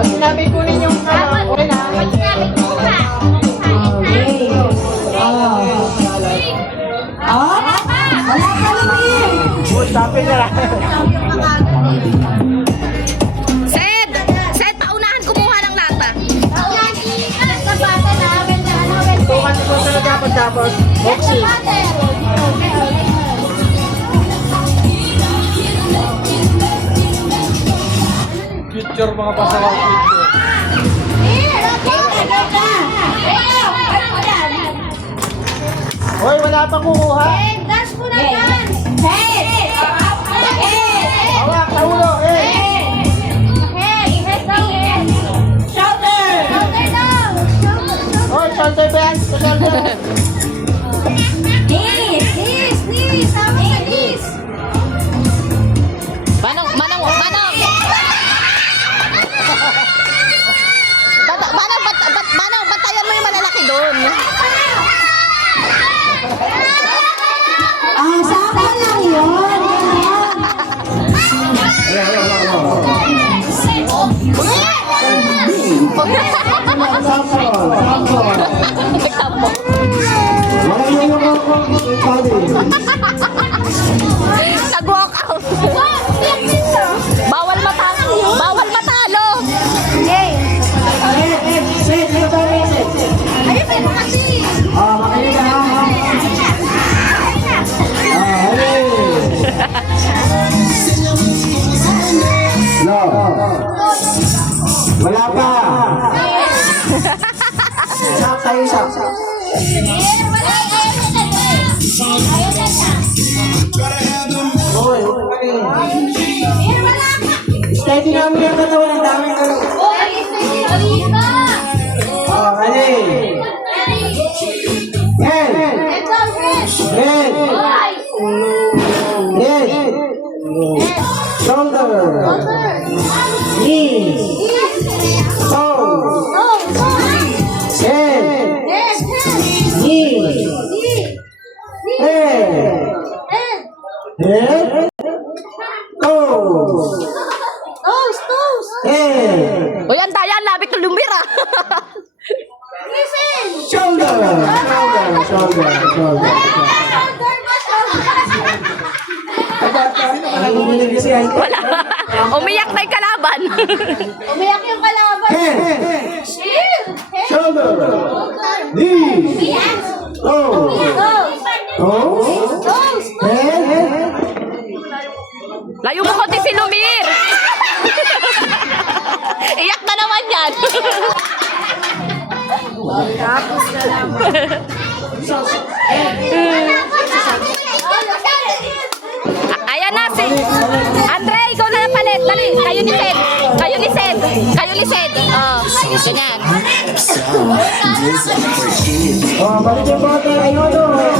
Pag sinabi kunin yung okay na. Pag sinabi kuha. Okay. Wala ka naman. Stopin na lang. Sed! Sed, paunahan kumuha ng lata. Paulan sa bata na. Tukan ko sa dapat. Boxing. Future mga pasawag future. Hoy, wala pa kukuha. Dash mo na yan. Hawak sa ulo. Head daw, head. Shoulder daw. Hoy, shoulder bend. Shoulder. Knees. Tama sa knees. Manong! Manong, batayan mo yung malalaki doon. Sama lang yun. Nag-walk out. Bawal matalo. Bawal matalo. Ayun mo kasi. Wala pa. Tayo sa. Hoy, steady namin yung katawan. Ang daming kalong. Ali. Head. Head. Head. Shoulder. Knees. Toes. Head. Knees. Head. Head. Toes. Head. Uy, ang daya, ang labik ng lumira. Shoulder. Shoulder. Wala. Umiyak na yung kalaban. Umiyak yung kalaban. Head. Shield. Shoulder. Knees. Toes. Toes. Head. Layo mo konti si Lumir. Iyak na naman yan. Tapos na naman. Ayan na si Andre, ikaw na lang palit. Dali, kayo ni Sed. Kayo ni Sed. Kayo ni Sed. Oh, ganyan. Balik yung bote. Ayun, balik.